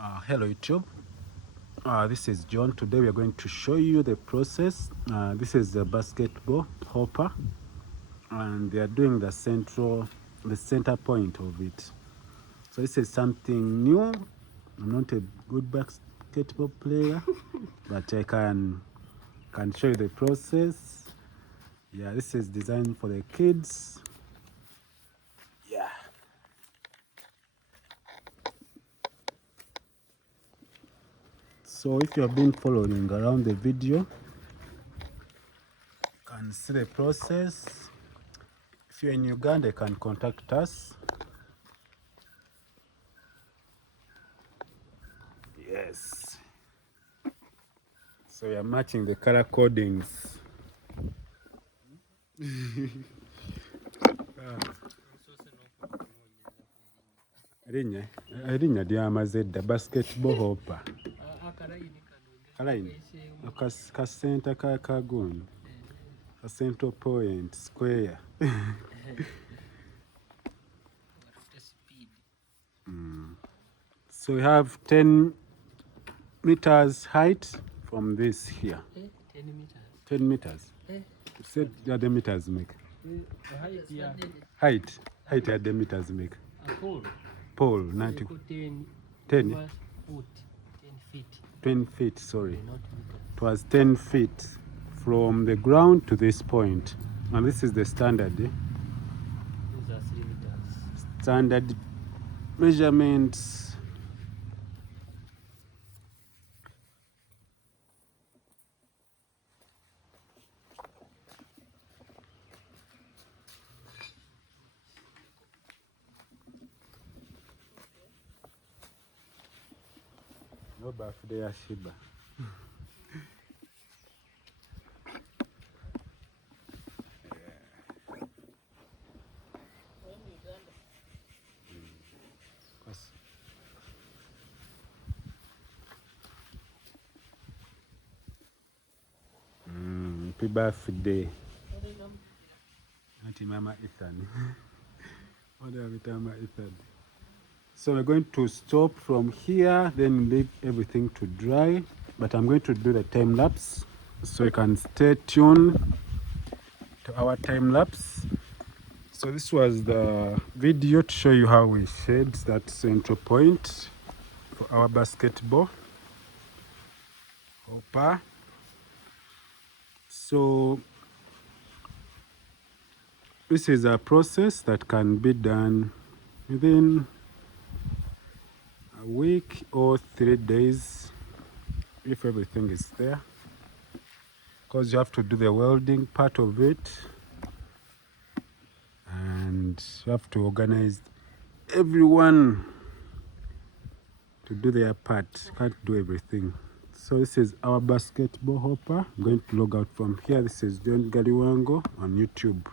Hello YouTube, this is John. Today we are going to show you the process. This is the basketball hopper, and they are doing the center point of it. So this is something new. I'm not a good basketball player, but I can show you the process. Yeah, this is designed for the kids. Yeah. So if you have been following around the video, you can see the process. If you're in Uganda, you can contact us. Yes. So we are matching the color codings. Erinnya lyamaze dda basketball hopper. Kalayini ka center ka gundi. A central point square. So we have 10 meters height from this here. 10 meters. Set the meters make. Height at the meters make. Pole 90. 10 feet, sorry. It was 10 feet from the ground to this point. And this is the standard. These are 3 meters. Standard measurements. No birthday ya Shiba. Happy birthday. Auntie Mama Ethan. Mama Ethan. So we're going to stop from here, then leave everything to dry. But I'm going to do the time lapse, so you can stay tuned to our time lapse. So this was the video to show you how we shade that central point for our basketball hopper. So this is a process that can be done within a week or 3 days if everything is there, because you have to do the welding part of it and you have to organize everyone to do their part. You can't do everything. So this is our basketball hopper. I'm going to log out from here. This is John Galiwango on YouTube.